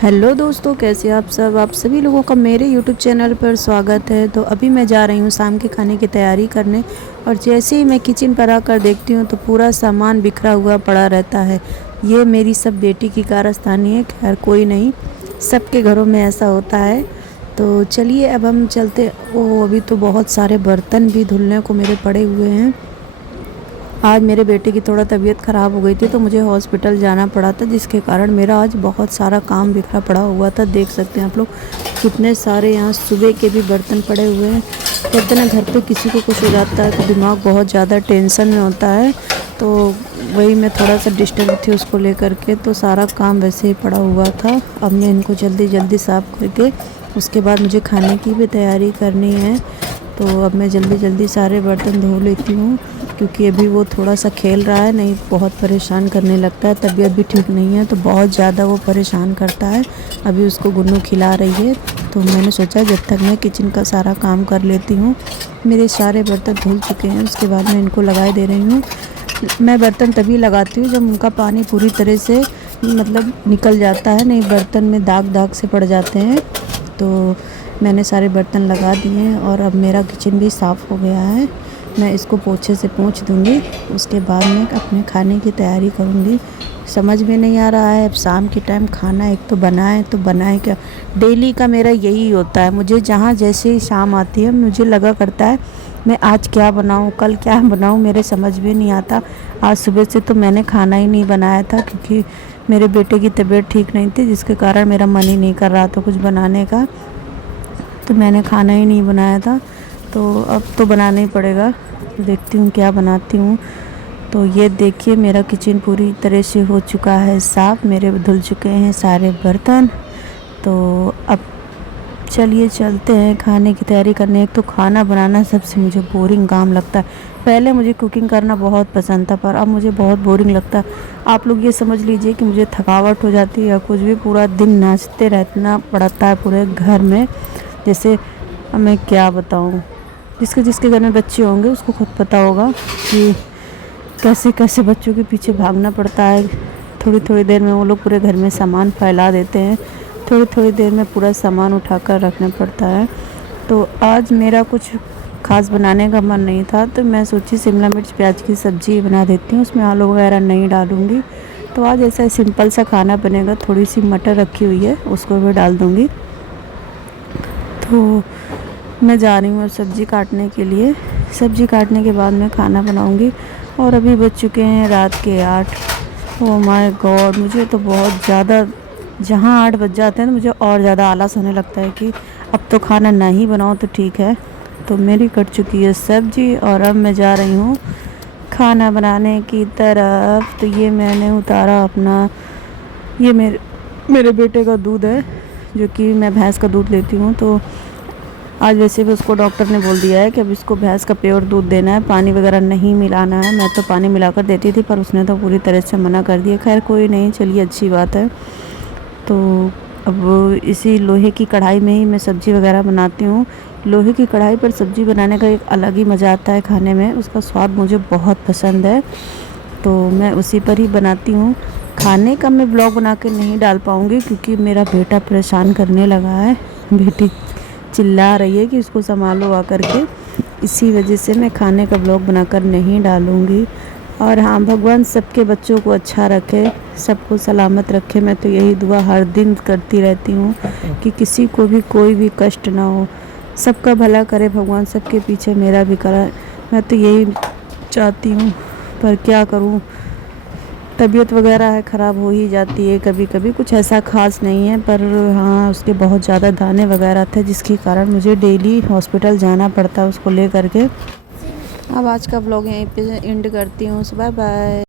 Hello दोस्तों, कैसे आप सब। आप सभी लोगों का मेरे यूट्यूब चैनल पर स्वागत है। तो अभी मैं जा रही हूँ शाम के खाने की तैयारी करने, और जैसे ही मैं किचन पर आकर देखती हूँ तो पूरा सामान बिखरा हुआ पड़ा रहता है। ये मेरी सब बेटी की कारस्तानी है, खैर कोई नहीं, सबके घरों में ऐसा होता है। तो चलिए अब हम चलते। ओ, अभी तो बहुत सारे बर्तन भी धुलने को मेरे पड़े हुए हैं। आज मेरे बेटे की थोड़ा तबीयत ख़राब हो गई थी तो मुझे हॉस्पिटल जाना पड़ा था, जिसके कारण मेरा आज बहुत सारा काम बिखरा पड़ा हुआ था। देख सकते हैं आप लोग कितने सारे यहाँ सुबह के भी बर्तन पड़े हुए हैं। कहते हैं घर पे किसी को कुछ हो जाता है तो दिमाग बहुत ज़्यादा टेंशन में होता है, तो वही मैं थोड़ा सा डिस्टर्ब थी उसको लेकर के। तो सारा काम वैसे ही पड़ा हुआ था। अब मैं इनको जल्दी जल्दी साफ़ करके उसके बाद मुझे खाने की भी तैयारी करनी है। तो अब मैं जल्दी जल्दी सारे बर्तन धो लेती हूँ, क्योंकि अभी वो थोड़ा सा खेल रहा है, नहीं बहुत परेशान करने लगता है। तबीयत भी ठीक नहीं है तो बहुत ज़्यादा वो परेशान करता है। अभी उसको गुन्नू खिला रही है, तो मैंने सोचा जब तक मैं किचन का सारा काम कर लेती हूँ। मेरे सारे बर्तन धुल चुके हैं, उसके बाद मैं इनको लगाए दे रही हूँ। मैं बर्तन तभी लगाती हूँ जब उनका पानी पूरी तरह से मतलब निकल जाता है, नहीं बर्तन में दाग दाग से पड़ जाते हैं। तो मैंने सारे बर्तन लगा दिए हैं और अब मेरा किचन भी साफ़ हो गया है। मैं इसको पोछे से पोंछ दूँगी, उसके बाद मैं अपने खाने की तैयारी करूँगी। समझ में नहीं आ रहा है अब शाम के टाइम खाना एक तो बनाए क्या। डेली का मेरा यही होता है, मुझे जहाँ जैसे ही शाम आती है मुझे लगा करता है मैं आज क्या बनाऊँ, कल क्या बनाऊँ, मेरे समझ में नहीं आता। आज सुबह से तो मैंने खाना ही नहीं बनाया था, क्योंकि मेरे बेटे की तबीयत ठीक नहीं थी, जिसके कारण मेरा मन ही नहीं कर रहा था कुछ बनाने का। तो मैंने खाना ही नहीं बनाया था, तो अब तो बनाना ही पड़ेगा। देखती हूँ क्या बनाती हूँ। तो ये देखिए मेरा किचन पूरी तरह से हो चुका है साफ़, मेरे धुल चुके हैं सारे बर्तन। तो अब चलिए चलते हैं खाने की तैयारी करने। एक तो खाना बनाना सबसे मुझे बोरिंग काम लगता है। पहले मुझे कुकिंग करना बहुत पसंद था, पर अब मुझे बहुत बोरिंग लगता है। आप लोग ये समझ लीजिए कि मुझे थकावट हो जाती है या कुछ भी, पूरा दिन नाचते रहना पड़ता है पूरे घर में। जैसे अब मैं क्या बताऊँ, जिसके जिसके घर में बच्चे होंगे उसको खुद पता होगा कि कैसे कैसे बच्चों के पीछे भागना पड़ता है। थोड़ी थोड़ी देर में वो लोग पूरे घर में सामान फैला देते हैं, थोड़ी थोड़ी देर में पूरा सामान उठाकर रखना पड़ता है। तो आज मेरा कुछ खास बनाने का मन नहीं था, तो मैं सोची शिमला मिर्च प्याज की सब्ज़ी बना देती हूँ, उसमें आलू वगैरह नहीं डालूँगी। तो आज ऐसा सिंपल सा खाना बनेगा। थोड़ी सी मटर रखी हुई है, उसको भी डाल दूँगी। तो मैं जा रही हूँ सब्ज़ी काटने के लिए। सब्ज़ी काटने के बाद मैं खाना बनाऊँगी। और अभी बज चुके हैं रात के 8। ओह माय गॉड, मुझे तो बहुत ज़्यादा, जहाँ 8 बज जाते हैं तो मुझे और ज़्यादा आलस होने लगता है कि अब तो खाना नहीं बनाऊँ तो ठीक है। तो मेरी कट चुकी है सब्ज़ी और अब मैं जा रही हूँ खाना बनाने की तरफ। तो ये मैंने उतारा अपना, ये मेरे बेटे का दूध है, जो कि मैं भैंस का दूध लेती हूँ। तो आज वैसे भी उसको डॉक्टर ने बोल दिया है कि अब इसको भैंस का प्योर दूध देना है, पानी वगैरह नहीं मिलाना है। मैं तो पानी मिलाकर देती थी, पर उसने तो पूरी तरह से मना कर दिया। खैर कोई नहीं, चलिए अच्छी बात है। तो अब इसी लोहे की कढ़ाई में ही मैं सब्ज़ी वगैरह बनाती हूँ। लोहे की कढ़ाई पर सब्ज़ी बनाने का एक अलग ही मज़ा आता है खाने में, उसका स्वाद मुझे बहुत पसंद है। तो मैं उसी पर ही बनाती हूँ। खाने का मैं ब्लॉग बना के नहीं डाल पाऊँगी, क्योंकि मेरा बेटा परेशान करने लगा है। बेटी चिल्ला रही है कि इसको संभालो आकर के, इसी वजह से मैं खाने का ब्लॉग बनाकर नहीं डालूँगी। और हाँ, भगवान सबके बच्चों को अच्छा रखे, सबको सलामत रखे। मैं तो यही दुआ हर दिन करती रहती हूँ कि किसी को भी कोई भी कष्ट ना हो, सबका भला करे भगवान, सबके पीछे मेरा भी करा। मैं तो यही चाहती हूँ, पर क्या करूँ, तबीयत वगैरह है ख़राब हो ही जाती है कभी कभी। कुछ ऐसा ख़ास नहीं है, पर हाँ उसके बहुत ज़्यादा दाने वगैरह थे, जिसके कारण मुझे डेली हॉस्पिटल जाना पड़ता है उसको ले करके। अब आज का व्लॉग यहीं पे एंड करती हूँ। Bye bye.